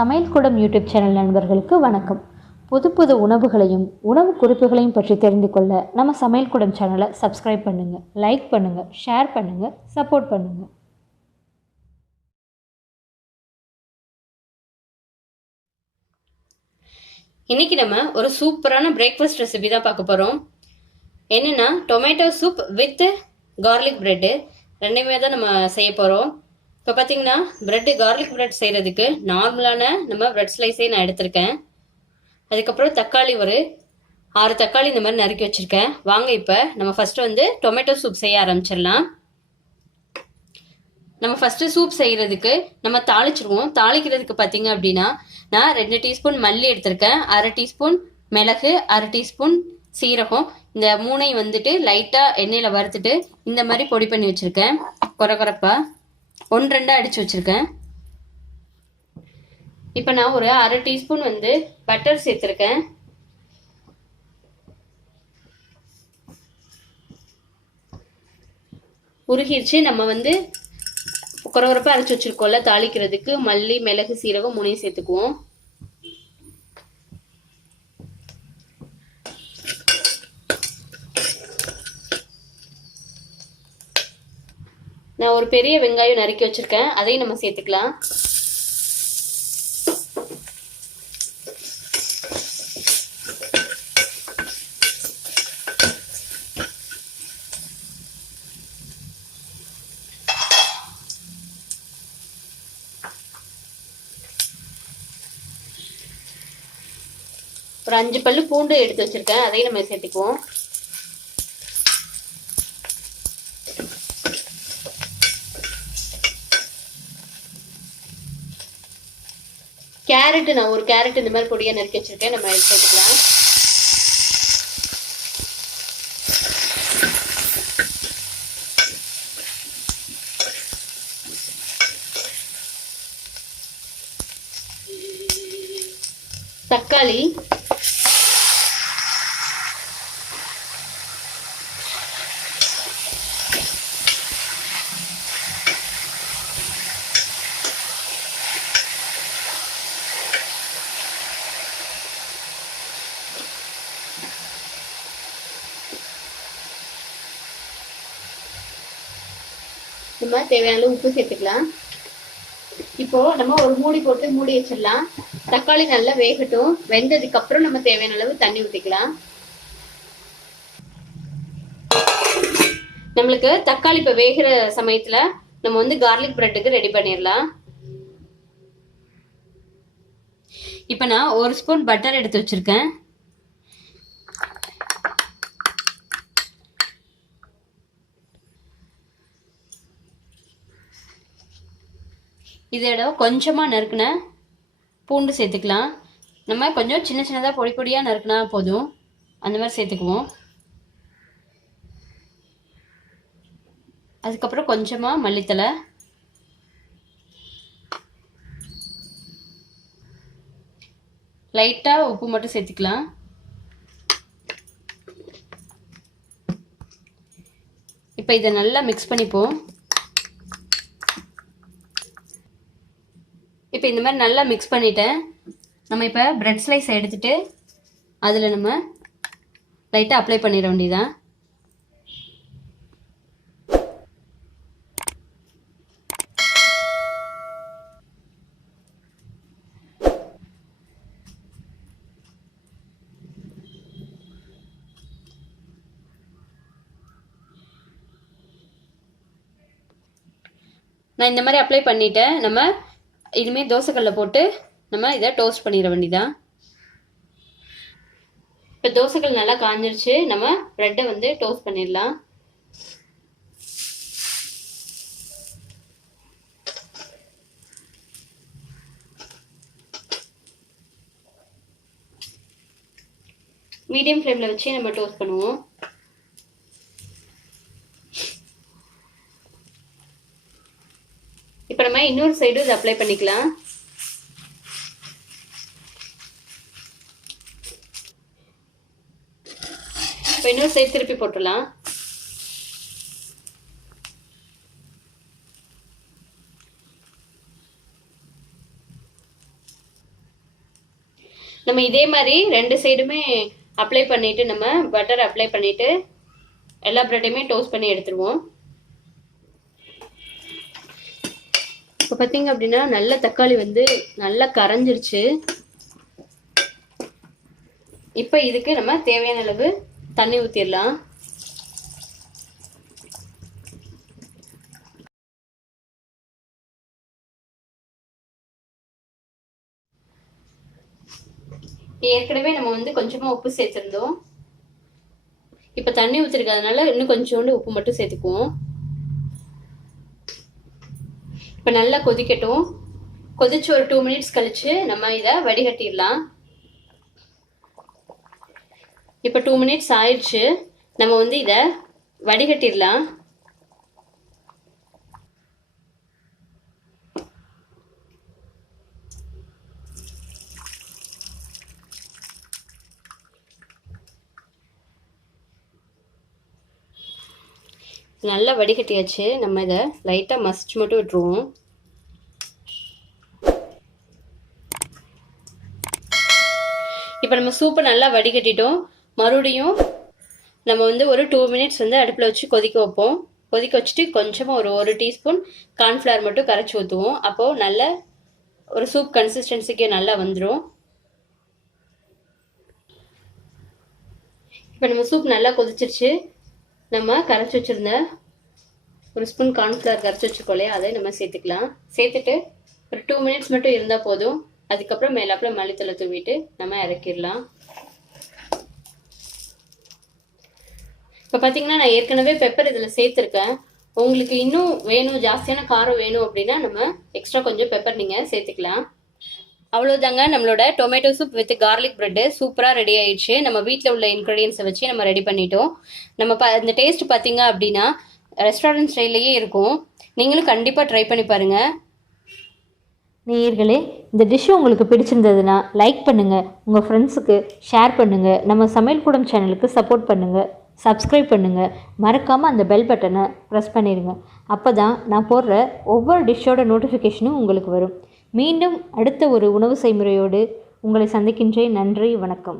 சமையல் கூடம் YouTube channel நண்பர்களுக்கு வணக்கம். புது புது உணவுகளையும் உணவு குறிப்புகளையும் பற்றி தெரிந்து கொள்ள நம்ம சமையல் கூடம் சேனலை சப்ஸ்கிரைப் பண்ணுங்கள், லைக் பண்ணுங்கள், ஷேர் பண்ணுங்கள், சப்போர்ட் பண்ணுங்கள். இன்னைக்கு நம்ம ஒரு சூப்பரான பிரேக்ஃபாஸ்ட் ரெசிபி தான் பார்க்க போகிறோம். என்னென்னா tomato soup with garlic bread ரெண்டுமே தான் நம்ம செய்ய போகிறோம். இப்போ பார்த்தீங்கன்னா பிரெட்டு கார்லிக் பிரெட் செய்கிறதுக்கு நார்மலான நம்ம பிரெட் ஸ்லைஸே நான் எடுத்திருக்கேன். அதுக்கப்புறம் தக்காளி ஒரு 6 தக்காளி இந்த மாதிரி நறுக்கி வச்சுருக்கேன். வாங்க இப்போ நம்ம ஃபஸ்ட்டு வந்து டொமேட்டோ சூப் செய்ய ஆரம்பிச்சிடலாம். நம்ம ஃபஸ்ட்டு சூப் செய்கிறதுக்கு நம்ம தாளிச்சிடுவோம். தாளிக்கிறதுக்கு பார்த்தீங்க அப்படின்னா நான் 2 டீஸ்பூன் மல்லி எடுத்திருக்கேன், 1/2 டீஸ்பூன் மிளகு, 1/2 டீஸ்பூன் சீரகம். இந்த மூணையும் வந்துட்டு லைட்டாக எண்ணெயில் வறுத்துட்டு இந்த மாதிரி பொடி பண்ணி வச்சுருக்கேன். கொரகொரப்பா 1-2 அடித்து வச்சுருக்கேன். இப்போ நான் ஒரு 1/2 டீஸ்பூன் வந்து பட்டர் சேர்த்துருக்கேன். உருகிருச்சு. நம்ம வந்து கொரகொரப்பா அரைச்சி வச்சிருக்கோம்ல தாளிக்கிறதுக்கு மல்லி, மிளகு, சீரகம் 3 சேர்த்துக்குவோம். நான் ஒரு பெரிய வெங்காயம் நறுக்கி வச்சிருக்கேன், அதையும் நம்ம சேர்த்துக்கலாம். ஒரு 5 பல்லு பூண்டு எடுத்து வச்சிருக்கேன், அதையும் நம்ம சேர்த்துக்குவோம். கேரட், நான் ஒரு கேரட் இந்த மாதிரி பொடியா நறுக்கி வச்சிருக்கேன், நம்ம சேர்த்துக்கலாம். தக்காளி, நம்ம தேவையான உப்பு சேர்த்துக்கலாம். இப்போ நம்ம ஒரு மூடி போட்டு மூடி வச்சிடலாம். தக்காளி நல்லா வேகட்டும். வெந்ததுக்கு அப்புறம் நம்ம தேவையான அளவு தண்ணி ஊற்றிக்கலாம். நம்மளுக்கு தக்காளி இப்போ வேகிற சமயத்துல நம்ம வந்து கார்லிக் பிரெட்டுக்கு ரெடி பண்ணிடலாம். இப்போ நான் 1 ஸ்பூன் பட்டர் எடுத்து வச்சிருக்கேன். இதோட கொஞ்சமாக நறுக்குன பூண்டு சேர்த்துக்கலாம். நம்ம கொஞ்சம் சின்ன சின்னதாக பொடி பொடியாக நறுக்குனா போதும், அந்த மாதிரி சேர்த்துக்குவோம். அதுக்கப்புறம் கொஞ்சமாக மல்லித்தலை, லைட்டாக உப்பு மட்டும் சேர்த்துக்கலாம். இப்போ இதை நல்லா மிக்ஸ் பண்ணிப்போம். இப்போ இந்த மாதிரி நல்லா மிக்ஸ் பண்ணிட்டேன். நம்ம இப்போ பிரெட் ஸ்லைஸ் எடுத்துட்டு அதில் நம்ம லைட்டாக அப்ளை பண்ணிட வேண்டியதான். நான் இந்த மாதிரி அப்ளை பண்ணிட்டேன். நம்ம இனிமேல் தோசைக்கல்ல போட்டு நம்ம இதை டோஸ்ட் பண்ணிட வேண்டியதான். இப்போ தோசைக்கல் நல்லா காஞ்சிருச்சு. நம்ம ப்ரெட்டை வந்து டோஸ்ட் பண்ணிடலாம். மீடியம் ஃப்ளேமில் வச்சு நம்ம டோஸ்ட் பண்ணுவோம். இப்போ நம்ம இன்னொரு சைடு இதை அப்ளை பண்ணிக்கலாம். இப்போ இன்னொரு சைடு திருப்பி போட்டுடலாம். நம்ம இதே மாதிரி 2 சைடுமே அப்ளை பண்ணிவிட்டு நம்ம பட்டர் அப்ளை பண்ணிவிட்டு எல்லா ப்ரெட்டையுமே டோஸ்ட் பண்ணி எடுத்துருவோம். இப்போ பார்த்தீங்க அப்படின்னா நல்ல தக்காளி வந்து நல்லா கரைஞ்சிருச்சு. இப்போ இதுக்கு நம்ம தேவையான அளவு தண்ணி ஊற்றிடலாம். ஏற்கனவே நம்ம வந்து கொஞ்சமாக உப்பு சேர்த்துருந்தோம். இப்போ தண்ணி ஊற்றிருக்கிறதுனால இன்னும் கொஞ்சோண்டு உப்பு மட்டும் சேர்த்துக்குவோம். இப்போ நல்லா கொதிக்கட்டும். கொதிச்சு ஒரு 2 மினிட்ஸ் கழிச்சு நம்ம இதை வடிகட்டிடலாம். இப்போ 2 மினிட்ஸ் ஆயிடுச்சு. நம்ம வந்து இதை வடிகட்டிடலாம். நல்லா வடிகட்டியாச்சு. நம்ம இதை லைட்டாக மசிச்சு மட்டும் விட்டுருவோம். இப்போ நம்ம சூப்பை நல்லா வடிகட்டிட்டோம். மறுபடியும் நம்ம வந்து ஒரு 2 மினிட்ஸ் வந்து அடுப்பில் வச்சு கொதிக்க வைப்போம். கொதிக்க வச்சுட்டு கொஞ்சமாக ஒரு டீஸ்பூன் கார்ன்ஃப்ளவர் மட்டும் கரைச்சி ஊற்றுவோம். அப்போது நல்ல ஒரு சூப் கன்சிஸ்டன்சிக்கு நல்லா வந்துடும். இப்போ நம்ம சூப் நல்லா கொதிச்சிருச்சு. நம்ம கரைச்சி வச்சுருந்த ஒரு ஸ்பூன் கார்ன்ஃப்ளவர் கரைச்சி வச்சுருக்கோம் இல்லையா, அதை நம்ம சேர்த்துக்கலாம். சேர்த்துட்டு ஒரு 2 மினிட்ஸ் மட்டும் இருந்தால் போதும். அதுக்கப்புறம் மேலாப்பில் மல்லித்தலை தூவிட்டு நம்ம இறக்கிடலாம். இப்போ பார்த்தீங்கன்னா நான் ஏற்கனவே பெப்பர் இதில் சேர்த்துருக்கேன். உங்களுக்கு இன்னும் வேணும், ஜாஸ்தியான காரம் வேணும் அப்படின்னா நம்ம எக்ஸ்ட்ரா கொஞ்சம் பெப்பர் நீங்கள் சேர்த்துக்கலாம். அவ்வளோதாங்க, நம்மளோட tomato soup with garlic bread சூப்பராக ரெடி ஆயிடுச்சு. நம்ம வீட்டில் உள்ள இன்க்ரீடியன்ஸை வச்சு நம்ம ரெடி பண்ணிட்டோம். நம்ம இந்த டேஸ்ட் பார்த்தீங்க அப்படின்னா ரெஸ்டாரண்ட் ஸ்டைல்லையே இருக்கும். நீங்களும் கண்டிப்பாக ட்ரை பண்ணி பாருங்கள். நேயர்களே, இந்த டிஷ்ஷு உங்களுக்கு பிடிச்சிருந்ததுன்னா லைக் பண்ணுங்கள், உங்கள் ஃப்ரெண்ட்ஸுக்கு ஷேர் பண்ணுங்கள், நம்ம சமையல் கூடம் சேனலுக்கு சப்போர்ட் பண்ணுங்கள், சப்ஸ்கிரைப் பண்ணுங்கள், மறக்காமல் அந்த பெல் பட்டனை ப்ரெஸ் பண்ணிடுங்க. அப்போ தான் நான் போடுற ஒவ்வொரு டிஷ்ஷோட நோட்டிஃபிகேஷனும் உங்களுக்கு வரும். மீண்டும் அடுத்த ஒரு உணவு செய்முறையோடு உங்களை சந்திக்கின்றேன். நன்றி, வணக்கம்.